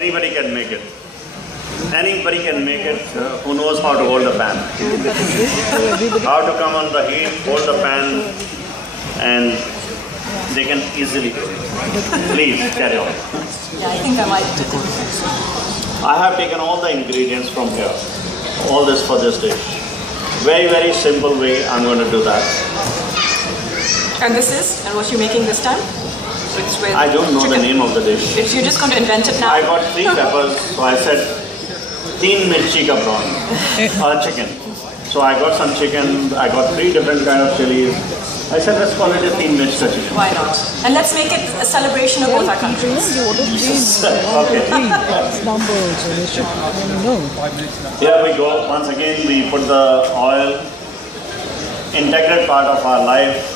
Anybody can make it. Anybody can make it who knows how to hold the pan. How to come on the heat, hold the pan, and they can easily do it. Please carry on. Yeah, I think I might do it. I have taken all the ingredients from here. All this for this dish. Very, very simple way I'm going to do that. And this is? And what you're making this time? It's with I don't know chicken. the name of the dish. You're just going to invent it now? I got 3 peppers, so I said 3 mirchi ka prawn, chicken. So I got some chicken, I got 3 different kind of chilies. I said let's call it a 3 mirchi ka chicken. Why not? And let's make it a celebration of both our countries. Okay. Here we go. Once again we put the oil, integral part of our life.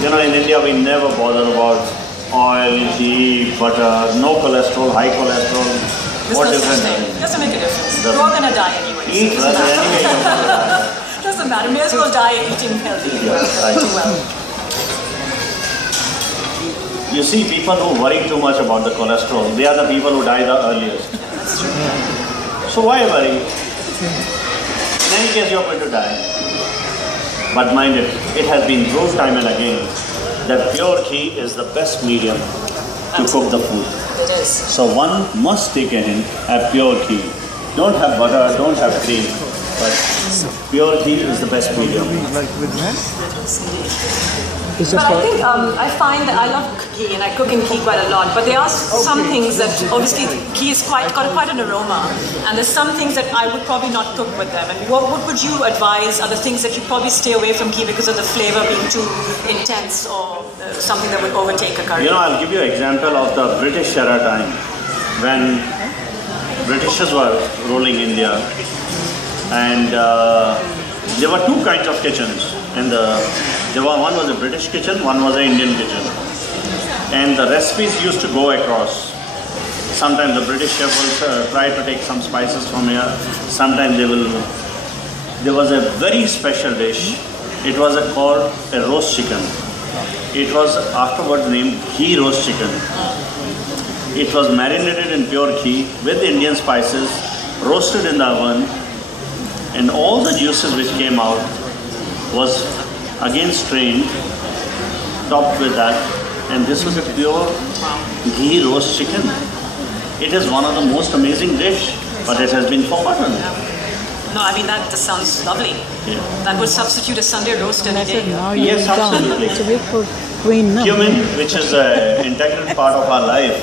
You know, in India we never bother about oil, ghee, butter, no cholesterol, high cholesterol. What difference? Doesn't make a difference. We're all going to die anyway. Eat rather anyway. Doesn't matter. May as well die eating healthy. Yes, right. Well. You see, people who worry too much about the cholesterol, they are the people who die the earliest. That's true. So why worry? In any case, you are going to die. But mind it, it has been proved time and again that pure ghee is the best medium to cook the food. It is. So one must take a hint at pure ghee. Don't have butter, don't have cream, but pure ghee is the best medium. But I think I find that I love ghee and I cook in ghee quite a lot. But there are some things that obviously ghee is got quite an aroma, and there's some things that I would probably not cook with them. And what would you advise are the things that you probably stay away from ghee because of the flavor being too intense or something that would overtake a curry? You know, I'll give you an example of the British era time when Britishers were ruling India, and there were 2 kinds of kitchens. One was a British kitchen, one was an Indian kitchen. And the recipes used to go across. Sometimes the British chef will try to take some spices from here. Sometimes they will. There was a very special dish. It was called a roast chicken. It was afterwards named ghee roast chicken. It was marinated in pure ghee with Indian spices, roasted in the oven, and all the juices which came out was again strained, topped with that, and this was a pure ghee roast chicken. It is one of the most amazing dish, but it has been forgotten. No, I mean that just sounds lovely. Yeah. That would substitute a Sunday roast any day. Yes, absolutely. Cumin, which is an integral part of our life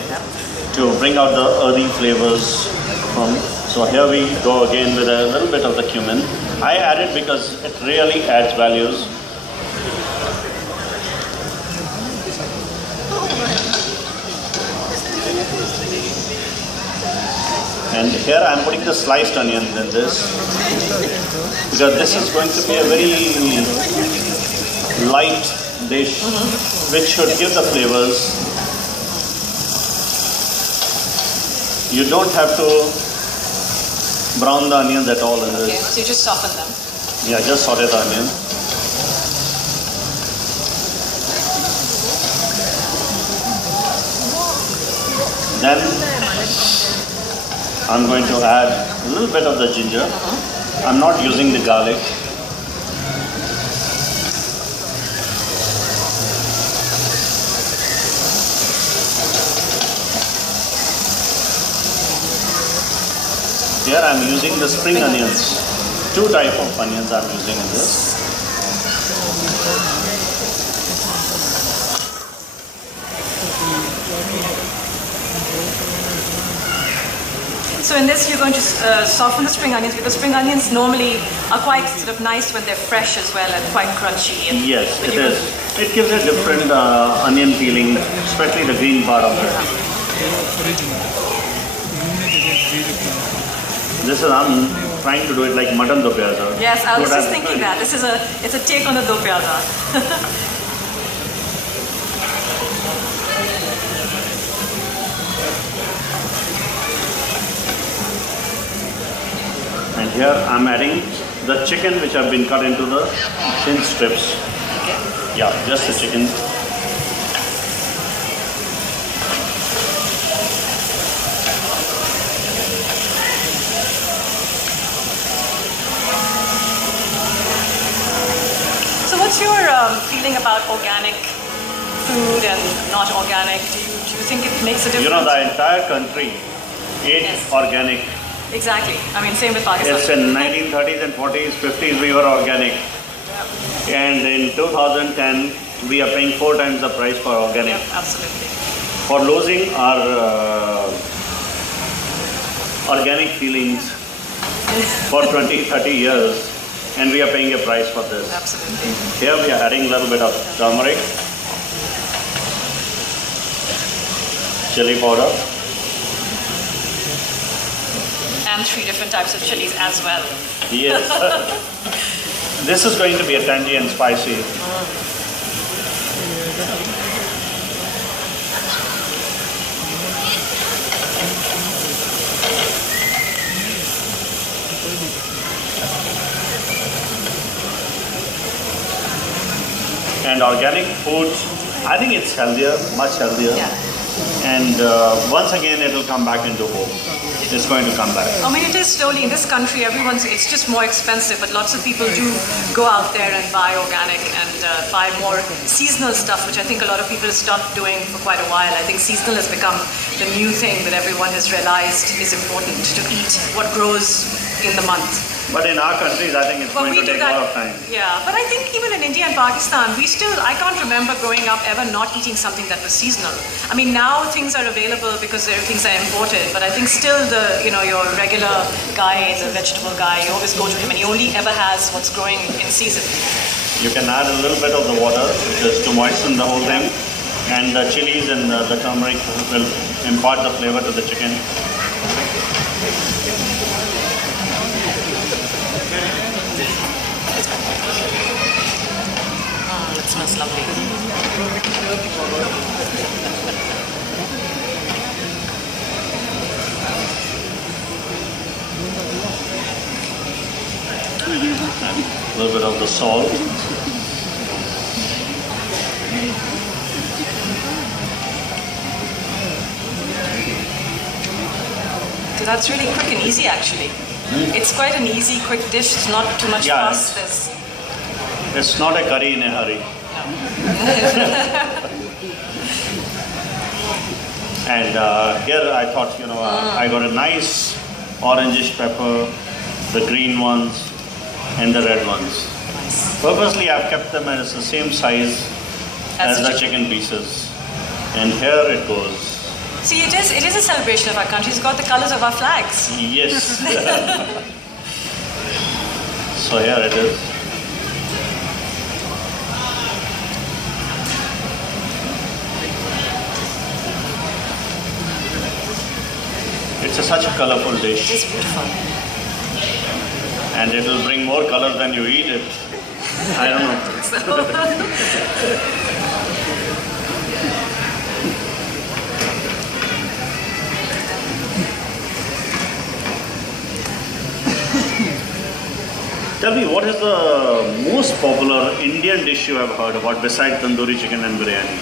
to bring out the earthy flavors from. So here we go again with a little bit of the cumin. I add it because it really adds values. And here I am putting the sliced onions in this because this is going to be a very light dish which should give the flavors. You don't have to brown the onions at all in Okay, this. so you just soften them. Yeah, just saute the onion. Then I'm going to add a little bit of the ginger. I'm not using the garlic. Here I'm using the spring onions. 2 types of onions I'm using in this. So in this you're going to soften the spring onions because spring onions normally are quite sort of nice when they're fresh as well and quite crunchy. And Yes, it is. It gives a different onion feeling, especially the green part of it. This is, I'm trying to do it like mutton do pyaza. Yes, I was just thinking that. It's a take on the do pyaza. And here I'm adding the chicken which have been cut into the thin strips. Okay. Yeah, just the chicken. about organic food and not organic? Do you think it makes a difference? You know, the entire country ate Yes. organic. Exactly. I mean, same with Pakistan. Yes, in 1930s and 40s, 50s, we were organic. And in 2010, we are paying 4 times the price for organic. Yep, absolutely. For losing our organic feelings for 20, 30 years, and we are paying a price for this. Absolutely. Here we are adding a little bit of turmeric, chili powder, And 3 different types of chilies as well. yes. This is going to be a tangy and spicy. And organic food, I think it's healthier, much healthier. Yeah. And once again, it will come back into home. It's going to come back. I mean, it is slowly in this country. It's just more expensive, but lots of people do go out there and buy organic and buy more seasonal stuff, which I think a lot of people have stopped doing for quite a while. I think seasonal has become the new thing that everyone has realized is important to eat what grows in the month. But in our countries, I think it's But going we to do take a lot that. of time. Yeah, but I think even in India and Pakistan, I can't remember growing up ever not eating something that was seasonal. I mean, now things are available because things are imported, but I think still your regular guy, the vegetable guy, you always go to him and he only ever has what's growing in season. You can add a little bit of the water just to moisten the whole thing. And the chilies and the turmeric will impart the flavor to the chicken. It smells lovely. A little bit of the salt. So that's really quick and easy actually. It's quite an easy, quick dish. It's not too much Yeah, fuss. There's It's not a curry in a hurry. And here I thought, I got a nice orangish pepper, the green ones and the red ones. Purposely I've kept them as the same size as the chicken pieces. And here it goes. See, it is a celebration of our country. It's got the colors of our flags. Yes. So here it is. It's such a colorful It dish, is beautiful. and it will bring more colors when you eat it. I don't know. Tell me, what is the most popular Indian dish you have heard about besides tandoori chicken and biryani?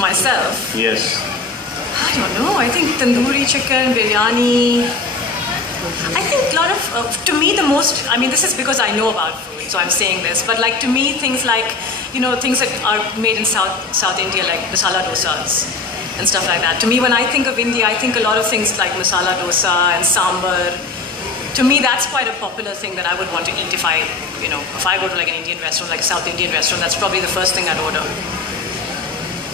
Myself, Yes. I don't know. I think tandoori chicken, biryani. I think a lot of, to me, the most, I mean, this is because I know about food, so I'm saying this, but like to me, things like, things that are made in South India, like masala dosas and stuff like that. To me, when I think of India, I think a lot of things like masala dosa and sambar. To me, that's quite a popular thing that I would want to eat if I go to like an Indian restaurant, like a South Indian restaurant, that's probably the first thing I'd order.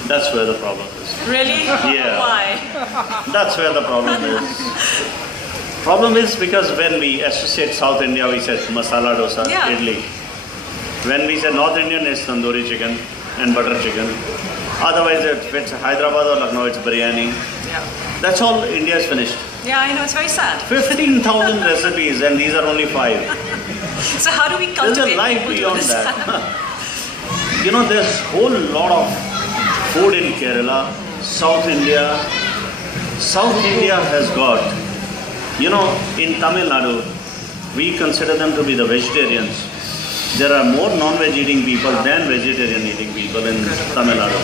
That's where the problem is. Really? Yeah. Why? That's where the problem is. Problem is because when we associate South India, we said masala dosa, Yeah. idli. When we say North Indian, it's tandoori chicken and butter chicken. Otherwise, if it's Hyderabad or Lucknow, it's biryani. Yeah. That's all India is finished. Yeah, I know, it's very sad. 15,000 recipes and these are only 5. So how do we There's cultivate a life people to beyond understand? that. There's whole lot of food in Kerala, South India. South India has got, in Tamil Nadu, we consider them to be the vegetarians. There are more non-veg eating people than vegetarian eating people in Tamil Nadu.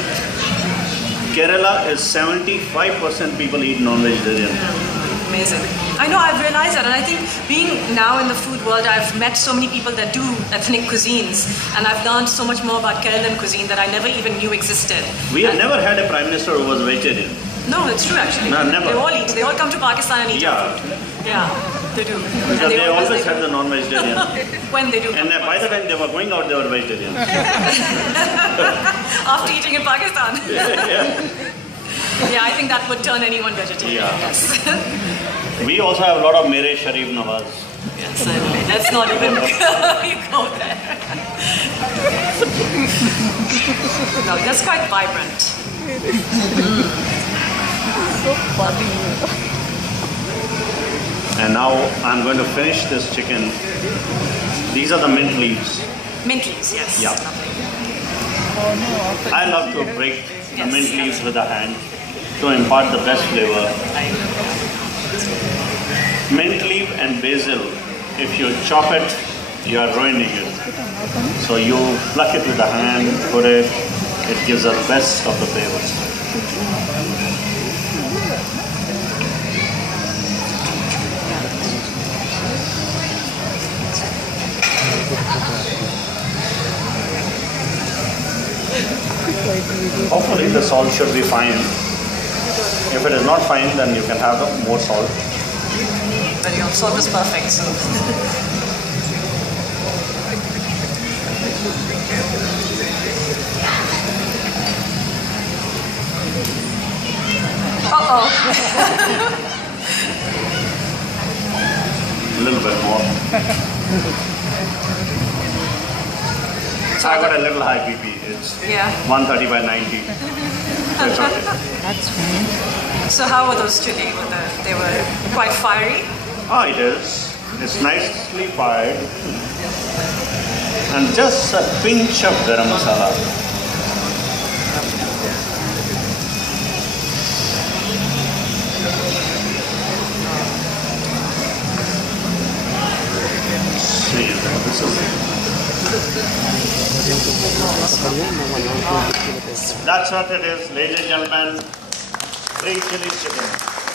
Kerala is 75% people eat non-vegetarian. amazing. I know, I've realized that, and I think being now in the food world, I've met so many people that do ethnic cuisines, and I've learned so much more about Kerala cuisine that I never even knew existed. We have never had a prime minister who was vegetarian. No, it's true actually. No, never. They all eat. They all come to Pakistan and eat our Yeah, food. Yeah, they do. because And they always do. had the non-vegetarian. When they do. And come to by the time they were going out, they were vegetarian. After eating in Pakistan. Yeah, I think that would turn anyone vegetarian. Yeah. Yes. We also have a lot of Mere Sharif Nawaz. Yes, I believe. Let's not even you go there. No, that's quite vibrant. And now I'm going to finish this chicken. These are the mint leaves. Mint leaves, yes. Yeah. Lovely. I love to break the Yes. mint leaves with a hand to impart the best flavor. Mint leaf and basil, if you chop it, you are ruining it. So you pluck it with a hand, put it gives the best of the flavors. Hopefully the salt should be fine. If it is not fine, then you can have more salt. But your salt was perfect. So. Uh-oh. A little bit more. I got a little high BP. It's Yeah. 130 by 90. So it's okay. That's fine. So how were those chili? They were quite fiery. Oh, it is. It's nicely fired. And just a pinch of garam masala. See, this is. That's what it is, ladies and gentlemen. Green chili chicken.